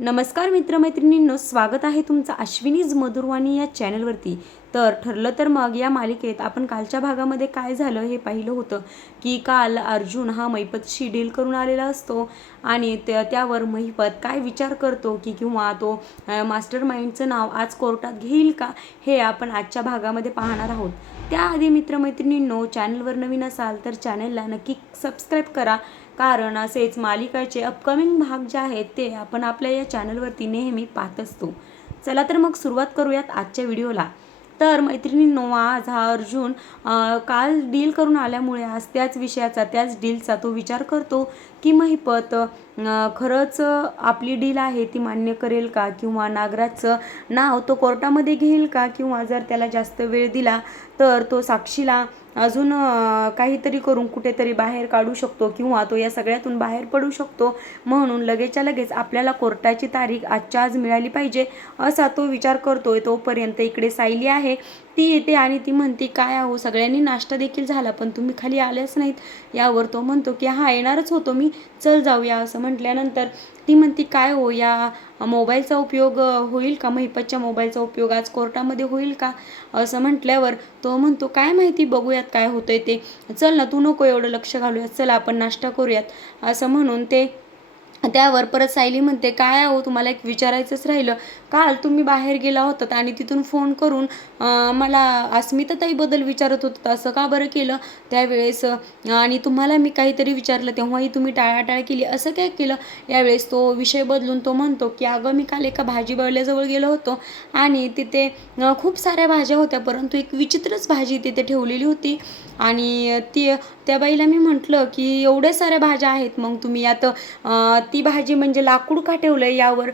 नमस्कार मित्रमैत्रिणींनो, स्वागत आहे तुमचं अश्विनीज मधुरवाणी या चॅनलवरती. तर ठरलं तर मग या मालिकेत आपण कालच्या भागामध्ये काय झालं हे पाहिलं होतं की काल अर्जुन हा महिपतशी डील करून आलेला असतो आणि त्यावर महिपत काय विचार करतो की किंवा तो मास्टर माइंडचं नाव आज कोर्टात घेईल का, हे आपण आजच्या भागामध्ये पाहणार आहोत. त्याआधी मित्रमैत्रिणींनो, चॅनलवर नवीन असाल तर चॅनलला नक्की सबस्क्राईब करा, कारण असेच मालिकाचे अपकमिंग भाग जे आहेत ते आपण आपल्या या चॅनलवरती नेहमी पाहत असतो. चला तर मग सुरुवात करूयात आजच्या व्हिडिओला. तर मैत्रिणींनो, आज हा अर्जुन काल डील करून आल्यामुळे आज त्याच विषयाचा, त्याच डीलचा तो विचार करतो की महिपत खरंच आपली डील आहे ती मान्य करेल का, किंवा नागराजचं नाव तो कोर्टामध्ये घेईल का, किंवा जर त्याला जास्त वेळ दिला तर तो साक्षीला अजून काहीतरी करून कुठेतरी बाहेर काढू शकतो, किंवा तो या सगळ्यातून बाहेर पडू शकतो. म्हणून लगेचच्या लगेच आपल्याला कोर्टाची तारीख आजच्या आज मिळाली पाहिजे असा तो विचार करतोय. तोपर्यंत इकडे सायली आहे, ती येते आणि ती म्हणते, काय आहो सगळ्यांनी नाश्ता देखील झाला पण तुम्ही खाली आलेच नाहीत. यावर तो म्हणतो की हा येणारच होतो मी, चल जाऊया. असं म्हटल्यानंतर ती म्हणते, काय हो या मोबाईलचा उपयोग होईल का, महिपतच्या मोबाईलचा उपयोग आज कोर्टामध्ये होईल का. असं म्हटल्यावर तो म्हणतो, काय माहिती, बघूयात काय होतंय ते, चल ना तू नको एवढं लक्ष घालूयात, चल आपण नाश्ता करूयात. असं म्हणून ते त्यावर परत सायली म्हणते, काय आहो तुम्हाला एक विचारायचंच राहिलं, काल तुम्ही बाहेर गेला होतात आणि तिथून फोन करून मला अस्मिताताईबद्दल विचारत होतात, असं का बरं केलं त्यावेळेस, आणि तुम्हाला मी काहीतरी विचारलं तेव्हाही तुम्ही टाळाटाळ केली, असं काय केलं. यावेळेस तो विषय बदलून तो म्हणतो की अगं मी काल एका भाजीवाल्याजवळ गेलो होतो आणि तिथे खूप साऱ्या भाज्या होत्या, परंतु एक विचित्रच भाजी तिथे ठेवलेली होती आणि त्या बाईला मी म्हटलं की एवढ्या साऱ्या भाज्या आहेत, मग तुम्ही यात ती भाजी म्हणजे लाकूड का ठेवलं. यावर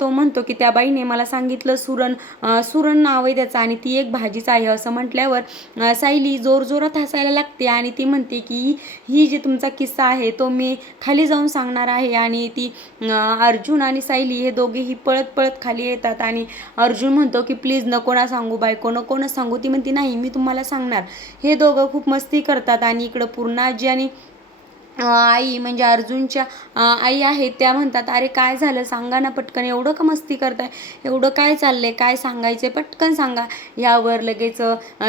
तो म्हणतो की त्या बाईने मला सांगितलं सुरण नाव आहे त्याचं आणि ती एक भाजीच आहे. असं म्हटल्यावर सायली जोरजोरात हसायला लागते आणि ती म्हणते की ही जी तुमचा किस्सा आहे तो मी खाली जाऊन सांगणार आहे. आणि ती अर्जुन आणि सायली हे दोघेही पळत पळत खाली येतात आणि अर्जुन म्हणतो की प्लीज नको ना सांगू बायको, नको ना सांगू. ती म्हणते, नाही मी तुम्हाला सांगणार. हे दोघं खूप मस्ती करतात आणि इकडं पूर्णाजी आणि आई म्हणजे अर्जुनच्या आई आहेत, त्या म्हणतात, अरे काय झालं सांगा ना पटकन, एवढं का मस्ती करताय, एवढं काय चाललंय, काय सांगायचंय पटकन सांगा. यावर लगेच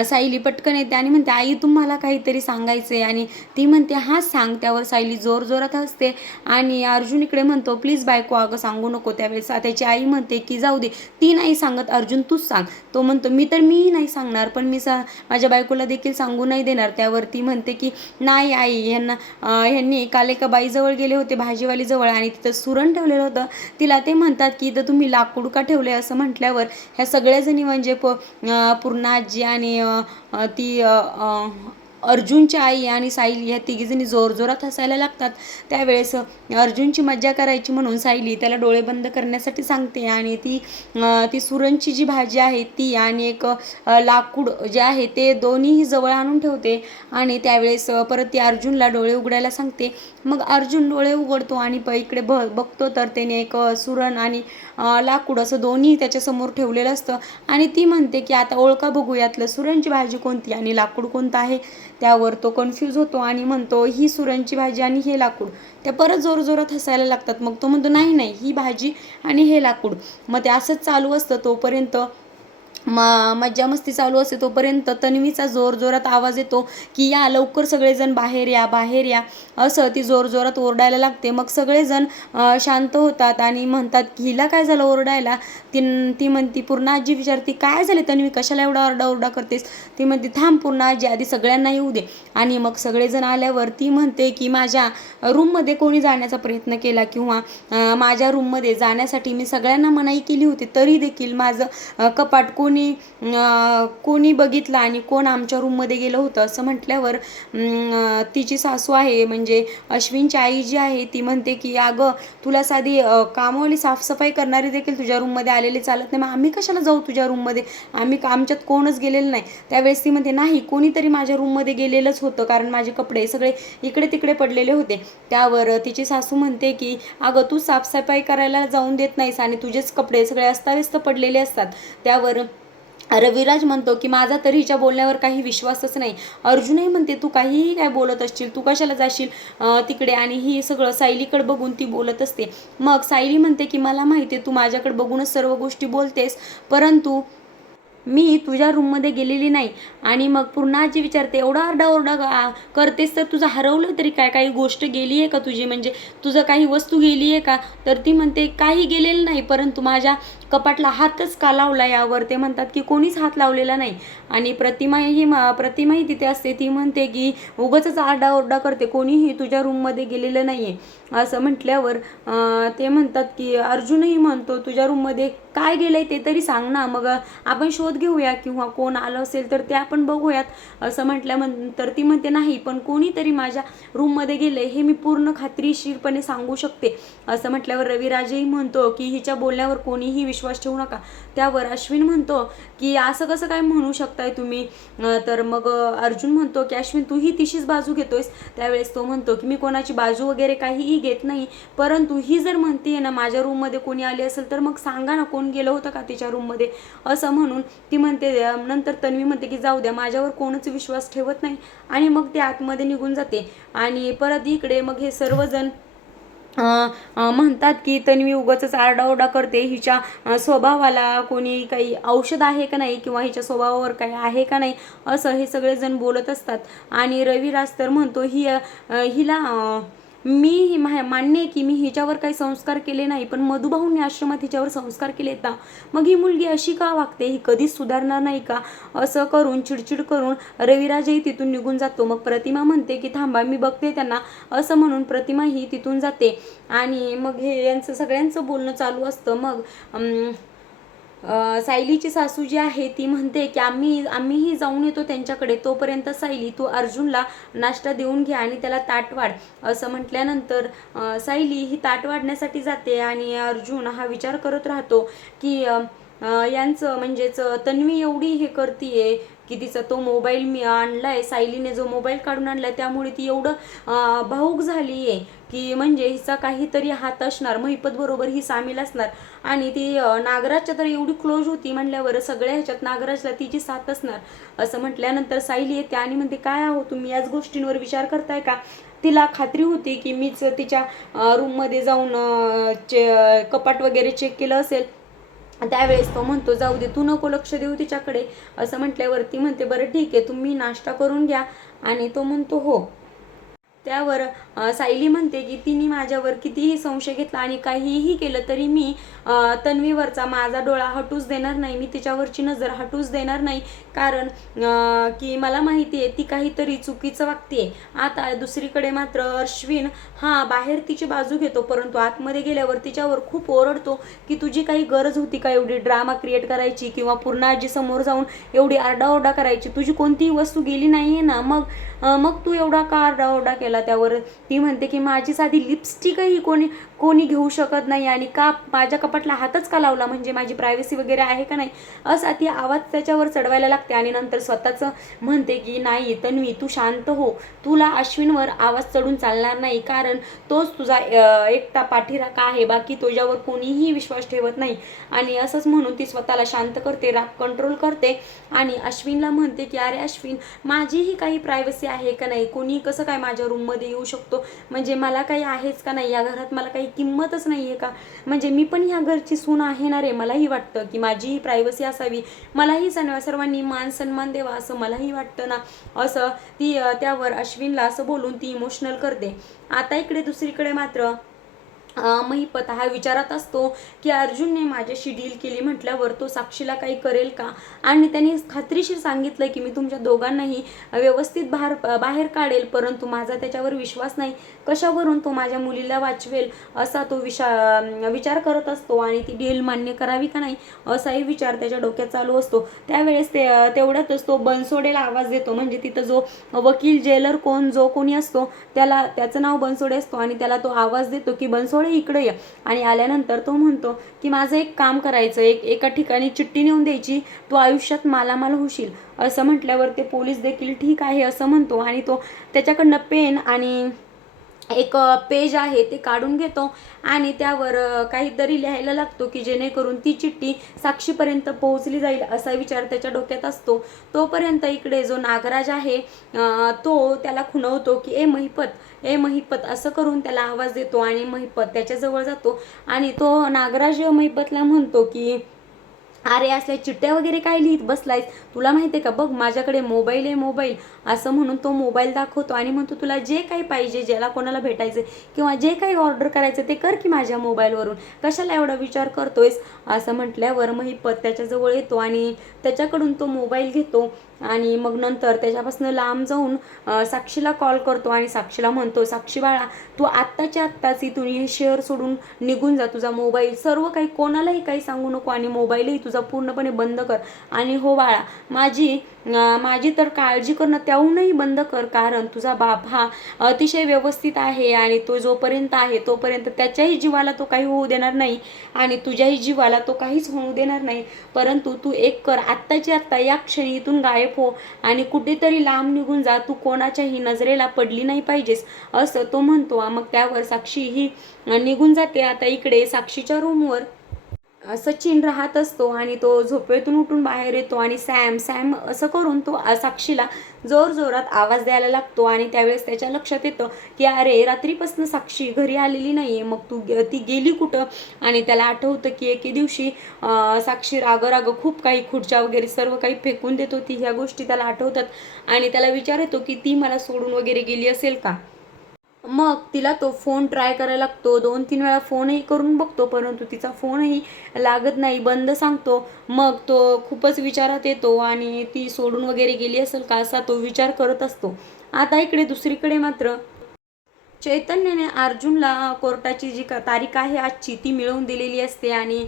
सायली पटकन येते आणि म्हणते, आई तुम्हाला काहीतरी सांगायचंय. आणि ती म्हणते, हा सांग. त्यावर सायली जोरजोरात हसते आणि अर्जुन इकडे म्हणतो, प्लीज बायको अगं सांगू नको. त्यावेळेस त्याची आई म्हणते की जाऊ दे, ती नाही सांगत, अर्जुन तूच सांग. तो म्हणतो, मी नाही सांगणार, पण मी माझ्या बायकोला देखील सांगू नाही देणार. त्यावर ती म्हणते की नाही आई, ह्यांनी काल एका बाईजवळ गेले होते, भाजीवालीजवळ, आणि तिथं सुरण ठेवलेलं होतं. तिला ते म्हणतात की इथं तुम्ही लाकूड का ठेवले. असं म्हटल्यावर ह्या सगळ्याजणी म्हणजे पूर्णाजी आणि ती अर्जुनची आई आणि सायली ह्या तिघीजणी जोरजोरात हसायला लागतात. त्यावेळेस अर्जुनची मज्जा करायची म्हणून सायली त्याला डोळे बंद करण्यासाठी सांगते आणि ती सुरणची जी भाजी आहे ती आणि एक लाकूड जे आहे ते दोन्हीही जवळ आणून ठेवते. आणि त्यावेळेस परत ती अर्जुनला डोळे उघडायला सांगते. मग अर्जुन डोळे उघडतो आणि इकडे बघतो तर त्याने एक सुरण आणि लाकूड असं दोन्ही त्याच्यासमोर ठेवलेलं असतं. आणि ती म्हणते की आता ओळखा बघू, यातलं सुरणची भाजी कोणती आणि लाकूड कोणतं आहे. त्यावर तो कन्फ्यूज होतो आणि म्हणतो, ही सुरणची भाजी आणि हे लाकूड. त्या परत जोरजोरात हसायला लागतात. मग तो म्हणतो, नाही ही भाजी आणि हे लाकूड. मग ते असंच चालू असतं. तोपर्यंत मज्जा मस्ती चालू असते. तोपर्यंत तन्वीचा जोरजोरात आवाज येतो की या लवकर सगळेजण बाहेर या, बाहेर या. असं ती जोरजोरात ओरडायला लागते. मग सगळेजण शांत होतात आणि म्हणतात की हिला काय झालं ओरडायला. ती म्हणती, पूर्णाजी विचारते, काय झाले तन्वी, कशाला एवढा ओरडा करतेस. ती म्हणते, थांब पूर्णाजी, आधी सगळ्यांना येऊ दे. आणि मग सगळेजण आल्यावर ती म्हणते की माझ्या रूममध्ये कोणी जाण्याचा प्रयत्न केला, किंवा माझ्या रूममध्ये जाण्यासाठी मी सगळ्यांना मनाई केली होती, तरी देखील माझं कपाट कोणी बघितलं आणि कोण आमच्या रूममध्ये गेलं होतं. असं म्हटल्यावर तिची सासू आहे म्हणजे अश्विनची आई जी आहे ती म्हणते की अगं तुला साधी कामवाली साफसफाई करणारी देखील तुझ्या रूममध्ये आलेली चालत नाही, मग आम्ही कशाला जाऊ तुझ्या रूममध्ये, आमच्यात कोणच गेलेलं नाही. त्यावेळेस ती म्हणते, नाही कोणीतरी माझ्या रूममध्ये गेलेलंच होतं, कारण माझे कपडे सगळे इकडे तिकडे पडलेले होते. त्यावर तिची सासू म्हणते की अगं तू साफसफाई करायला जाऊन देत नाहीस आणि तुझेच कपडे सगळे अस्ताव्यस्त पडलेले असतात. त्यावर रविराज म्हणतो की माझा तर हिच्या बोलण्यावर काही विश्वासच नाही. अर्जुनही म्हणते तू काहीही काय बोलत असशील, तू कशाला जाशील तिकडे, आणि ही सगळं सायलीकडे बघून ती बोलत असते. मग सायली म्हणते की मला माहिती आहे तू माझ्याकडे बघूनच सर्व गोष्टी बोलतेस, परंतु मी तुझ्या रूममध्ये गेलेली नाही. आणि मग पुन्हा आजी विचारते एवढा आरडाओरडा करतेस तर तुझं हरवलं तरी काय, काही गोष्ट गेली आहे का तुझी, म्हणजे तुझं काही वस्तू गेली आहे का. तर ती म्हणते काही गेलेलं नाही, परंतु माझ्या कपाटला हातच का लावला यावर. ते म्हणतात की कोणीच हात लावलेला नाही. आणि प्रतिमाही तिथे असते. ती म्हणते की उगाचच आरडाओरडा करते, कोणीही तुझ्या रूममध्ये गेलेलं नाही आहे. असं म्हटल्यावर ते म्हणतात की अर्जुनही म्हणतो तुझ्या रूममध्ये काय गेलंय ते तरी सांग ना, मग आपण शोध घेऊया किंवा कोण आलं असेल तर ते आपण बघूयात. असं म्हटल्यानंतर ती म्हणते नाही, पण कोणीतरी माझ्या रूममध्ये गेलंय हे मी पूर्ण खात्रीशीरपणे सांगू शकते. असं म्हटल्यावर रविराजही म्हणतो की हिच्या बोलण्यावर कोणीही विश्वास ठेवू नका. त्यावर अश्विन म्हणतो की असं कसं काय म्हणू शकताय तुम्ही. तर मग अर्जुन म्हणतो की अश्विन तूही तिशीच बाजू घेतोयस. त्यावेळेस तो म्हणतो की मी कोणाची बाजू वगैरे काहीही घेत नाही, परंतु ही जर म्हणते ना माझ्या रूममध्ये कोणी आले असेल तर मग सांगा ना कोण गेलं होतं का तिच्या रूममध्ये. असं म्हणून ती म्हणते. नंतर तन्वी म्हणते की जाऊ द्या, माझ्यावर कोणच विश्वास ठेवत नाही, आणि मग ते आतमध्ये निघून जाते. आणि परत इकडे मग हे सर्वजण म्हणतात की तन्वी उगाचच आरडाओरडा करते, हिच्या स्वभावाला कोणी काही औषध आहे का नाही किंवा हिच्या स्वभावावर काही आहे का नाही, असं हे सगळेजण बोलत असतात. आणि रविराज तर म्हणतो हिला मी मान्य आहे की मी हिच्यावर काही संस्कार केले नाही, पण मधुभाऊंनी आश्रमात हिच्यावर संस्कार केलेत ना, मग ही मुलगी अशी का वागते, ही कधीच सुधारणार नाही का. असं करून चिडचिड करून रविराजही तिथून निघून जातो. मग प्रतिमा म्हणते की थांबा मी बघते त्यांना. असं म्हणून प्रतिमा ही तिथून जाते. आणि मग हे यांचं सगळ्यांचं बोलणं चालू असतं. मग सायलीची सासू जी आहे ती म्हणते की आम्हीही जाऊन येतो त्यांच्याकडे, तोपर्यंत सायली तू अर्जुनला नाश्ता देऊन घे आणि त्याला ताट वाढ. असं म्हटल्यानंतर सायली ही ताट वाढण्यासाठी जाते. आणि अर्जुन हा विचार करत राहतो की यांचं म्हणजेच तन्वी एवढी हे करतीये की तिचा तो मोबाईल मी आणलाय, सायलीने जो मोबाईल काढून आणलाय त्यामुळे ती एवढं भावूक झाली आहे की म्हणजे हिचा काहीतरी हात असणार, महिपत बरोबर ही सामील असणार. आणि ती नागराजच्या तर एवढी क्लोज होती म्हणल्यावर सगळ्या ह्याच्यात नागराजला तिची साथ असणार. असं म्हटल्यानंतर सायली येते आणि म्हणते काय आहो तुम्ही याच गोष्टींवर विचार करताय का. तिला खात्री होती की मीच तिच्या रूममध्ये जाऊन कपाट वगैरे चेक केलं असेल. त्यावेळेस तो म्हणतो जाऊ दे तू नको लक्ष देऊ तिच्याकडे. असं म्हटल्यावरती म्हणते बरं ठीक आहे तुम्ही नाश्ता करून घ्या. आणि तो म्हणतो हो. त्यावर सायली म्हणते की तिने माझ्यावर कितीही संशय घेतला आणि काहीही केलं तरी मी तन्वीवरचा माझा डोळा हटूच देणार नाही, मी तिच्यावरची नजर हटूच देणार नाही, कारण की मला माहिती आहे ती काहीतरी चुकीचं वागते. आता दुसरीकडे मात्र अश्विन हा बाहेर तिची बाजू घेतो, परंतु आतमध्ये गेल्यावर तिच्यावर खूप ओरडतो की तुझी काही गरज होती का एवढी ड्रामा क्रिएट करायची किंवा पूर्ण आजी समोर जाऊन एवढी आरडाओरडा करायची, तुझी कोणतीही वस्तू गेली नाहीये ना, मग तू एवढा का आरडाओरडा केला. त्यावर ती म्हणते की माझी साधी लिपस्टिकही कोणी घेऊ शकत नाही आणि का माझ्या कपाटला हातच का लावला, म्हणजे माझी प्रायव्हसी वगैरे आहे का नाही, असा ती आवाज त्याच्यावर चढवायला लागते. आणि नंतर स्वतःच म्हणते की नाही तन्वी तू शांत हो, तुला अश्विनवर आवाज चढून चालणार नाही, कारण तोच तुझा एकटा पाठीराखा आहे, बाकी तुझ्यावर कोणीही विश्वास ठेवत नाही. आणि असंच म्हणून ती स्वतःला शांत करते, राग कंट्रोल करते. आणि अश्विनला म्हणते की अरे अश्विन माझीही काही प्रायव्हसी आहे का नाही, कोणी कसं काय माझ्या रूममध्ये येऊ शकतो, म्हणजे मला काही आहेच का नाही, या घरात मला काही किंमतच नाही आहे का, म्हणजे मी पण ह्या घरची सून आहे ना रे, मलाही वाटतं की माझीही प्रायव्हसी असावी, मलाही सर्वांनी मान सन्मान द्यावा असं मलाही वाटतं ना. असं ती त्यावर अश्विनला असं बोलून ती इमोशनल करते. आता इकडे दुसरीकडे मात्र महिपत हा विचारात असतो की अर्जुनने माझ्याशी डील केली म्हटल्यावर तो साक्षीला काही करेल का, आणि त्यांनी खात्रीशीर सांगितलं की मी तुमच्या दोघांनाही व्यवस्थित बाहेर काढेल, परंतु माझा त्याच्यावर विश्वास नाही, कशावरून तो माझ्या मुलीला वाचवेल असा तो विचार करत असतो. आणि ती डील मान्य करावी का नाही असाही विचार त्याच्या डोक्यात चालू असतो. त्यावेळेस तेवढ्यातच तो बनसोडेला आवाज देतो, म्हणजे तिथं जो वकील जेलर जो कोणी असतो त्याचं नाव बनसोडे असतो, आणि त्याला तो आवाज देतो की बनसोडे इकडे ये. आणि आल्यानंतर तो म्हणतो की माझं एक काम करायचं, एका ठिकाणी चिठ्ठी नेऊन द्यायची, तू आयुष्यात मालामाल होशील. असं म्हटल्यावर ते पोलीस देखील ठीक आहे असं म्हणतो, आणि तो त्याच्याकडनं पेन आणि एक पेज आहे ते काढून घेतो आणि त्यावर काहीतरी लिहायला लागतो की जेणेकरून ती चिठ्ठी साक्षीपर्यंत पोहोचली जाईल असा विचार त्याच्या डोक्यात असतो. तोपर्यंत इकडे जो नागराज आहे तो त्याला खुणवतो की ए महिपत असं करून त्याला आवाज देतो आणि महिपत त्याच्याजवळ जातो आणि तो नागराज महिपतला म्हणतो की अरे असल्या चिठ्ठ्या वगैरे काय लिहित बसलायस, तुला माहिती आहे का, बघ माझ्याकडे मोबाईल आहे मोबाईल, असं म्हणून तो मोबाईल दाखवतो आणि म्हणतो तुला जे काही पाहिजे, ज्याला कोणाला भेटायचं किंवा जे काही ऑर्डर करायचं ते कर की माझ्या मोबाईलवरून, कशाला एवढा विचार करतोयस असं म्हटल्यावर महिपत त्याच्याजवळ येतो आणि त्याच्याकडून तो मोबाईल घेतो आणि मग नंतर त्याच्यापासून लांब जाऊन साक्षीला कॉल करतो आणि साक्षीला म्हणतो, साक्षी बाळा तू आत्ताच्या आत्ताच इथून हे शहर सोडून निघून जा, तुझा मोबाईल सर्व काही कोणालाही काही सांगू नको आणि मोबाईलही तुझा पूर्णपणे बंद कर आणि हो बाळा माझी तर काळजी करणं त्याहूनही बंद कर, कारण तुझा बाप हा अतिशय व्यवस्थित आहे आणि तो जोपर्यंत आहे तोपर्यंत त्याच्याही जीवाला तो काही होऊ देणार नाही आणि तुझ्याही जीवाला तो काहीच होऊ देणार नाही, परंतु तू एक कर, आत्ताची आत्ता या क्षणी इथून गायब हो आणि कुठेतरी लांब निघून जा, तू कोणाच्याही नजरेला पडली नाही पाहिजेस असं तो म्हणतो. मग त्यावर साक्षी ही निघून जाते. आता इकडे साक्षीच्या रूमवर सचिन राहत असतो आणि तो झोपेतून उठून बाहेर येतो आणि सॅम सॅम असं करून तो साक्षीला जोरजोरात आवाज द्यायला लागतो आणि त्यावेळेस त्याच्या लक्षात येतं की अरे रात्रीपासून साक्षी घरी आलेली नाही, मग ती गेली कुठं. आणि त्याला आठवतं की एके दिवशी साक्षी राग खूप काही खुर्च्या वगैरे सर्व काही फेकून देत होती, ह्या गोष्टी त्याला आठवतात आणि त्याला विचार येतो की ती मला सोडून वगैरे गेली असेल का. मग तिला तो फोन ट्राय करायला लागतो, 2-3 वेळा फोनही करून बघतो परंतु तिचा फोनही लागत नाही, बंद सांगतो. मग तो खूपच विचारात येतो आणि ती सोडून वगैरे गेली असेल का असा तो विचार करत असतो. आता इकडे दुसरीकडे मात्र चैतन्याने अर्जुनला कोर्टाची जी तारीख आहे आजची ती मिळवून दिलेली असते आणि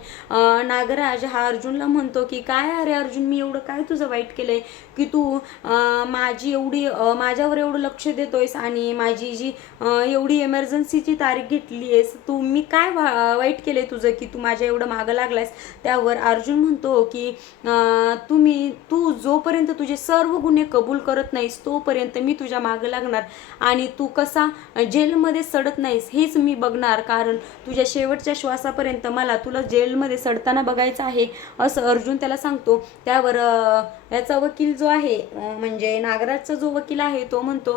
नागराज हा अर्जुनला म्हणतो की काय अरे अर्जुन, मी एवढं काय तुझं वाईट केलंय की तू माझ्यावर एवढं लक्ष देतोयस आणि माझी जी एवढी एमर्जन्सीची तारीख घेतली आहेस तू, मी काय वाईट केलंय तुझं की तू माझ्या एवढं मागं लागलायस. त्यावर अर्जुन म्हणतो की तू जोपर्यंत तुझे सर्व गुन्हे कबूल करत नाहीस तोपर्यंत मी तुझ्या मागं लागणार आणि तू कसा जेलमध्ये सडत नाहीस हेच मी बघणार, कारण तुझ्या शेवटच्या श्वासापर्यंत मला तुला जेलमध्ये सडताना बघायचं आहे असं अर्जुन त्याला सांगतो. त्यावर याचा वकील जो आहे म्हणजे नागराजचा जो वकील आहे तो म्हणतो,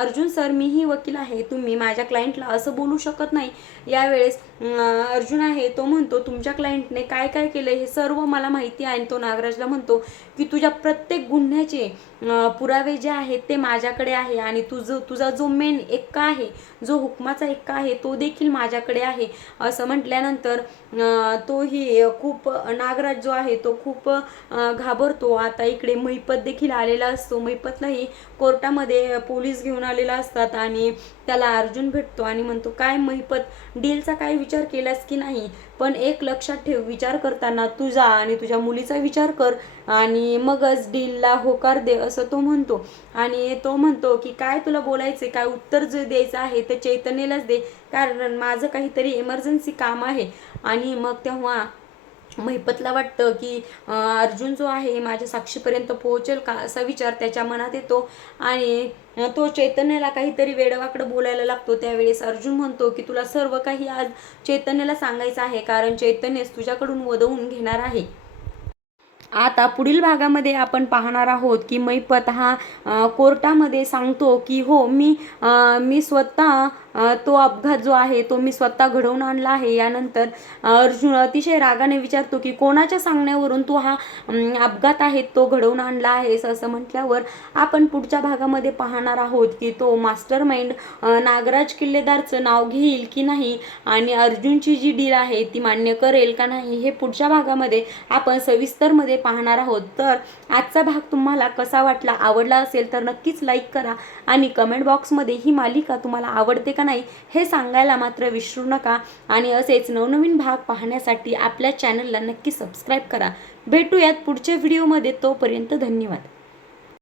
अर्जुन सर मीही वकील आहे, तुम्ही माझ्या क्लायंटला असं बोलू शकत नाही. यावेळेस अर्जुन आहे तो म्हणतो तुमच्या क्लायंटने काय काय केलं हे सर्व मला माहिती आहे आणि तो नागराजला म्हणतो की तुझ्या प्रत्येक गुन्ह्याचे पुरावे जे आहेत ते माझ्याकडे आहे आणि तुझा जो मेन एक्का आहे, जो हुकमाचा एक्का आहे तो देखील माझ्याकडे आहे असं म्हटल्यानंतर तोही खूप नागराज जो आहे तो खूप घाबरतो. आता इकडे महिपत देखील आलेला असतो, महिपतलाही कोर्टामध्ये पोलीस घेऊन आलेला असतात आणि त्याला अर्जुन भेटतो आणि म्हणतो काय महिपत डीलचा काय विचार केलास की नाही, पण एक लक्षात ठेव, विचार करताना तुझा आणि तुझ्या मुलीचा विचार कर आणि मगच डीलला होकार दे असं तो म्हणतो. आणि तो म्हणतो की काय तुला बोलायचे, काय उत्तर जे द्यायचं आहे ते चैतन्यालाच दे, कारण माझं काहीतरी इमर्जन्सी काम आहे. आणि मग तेव्हा महिपतला वाटतं की अर्जुन जो आहे माझ्या साक्षीपर्यंत पोहोचेल का असा विचार त्याच्या मनात येतो आणि तो चैतन्याला काहीतरी वेडवाकडं बोलायला लागतो. त्यावेळेस अर्जुन म्हणतो की तुला सर्व काही आज चैतन्याला सांगायचं आहे, कारण चैतन्यच तुझ्याकडून वदवून घेणार आहे. आता पुढील भागामध्ये आपण पाहणार आहोत की महिपत हा कोर्टामध्ये सांगतो की हो मी स्वतः तो अपघात जो आहे तो मी स्वतः घडवून आणला आहे. यानंतर अर्जुन अतिशय रागाने विचारतो की कोणाच्या सांगण्यावरून तू हा अपघात आहे तो घडवून आणला आहेस असं म्हटल्यावर आपण पुढच्या भागामध्ये पाहणार आहोत की तो मास्टर माइंड नागराज किल्लेदारचं नाव घेईल की नाही आणि अर्जुनची जी डील आहे ती मान्य करेल का नाही हे पुढच्या भागामध्ये आपण सविस्तरमध्ये पाहणार आहोत. तर आजचा भाग तुम्हाला कसा वाटला, आवडला असेल तर नक्कीच लाईक करा आणि कमेंट बॉक्समध्ये ही मालिका तुम्हाला आवडते का नाही हे सांगायला मात्र विसरू नका आणि असेच नवनवीन भाग पाहण्यासाठी आपल्या चॅनलला नक्की सबस्क्राईब करा. भेटूयात पुढच्या व्हिडिओमध्ये, तोपर्यंत धन्यवाद.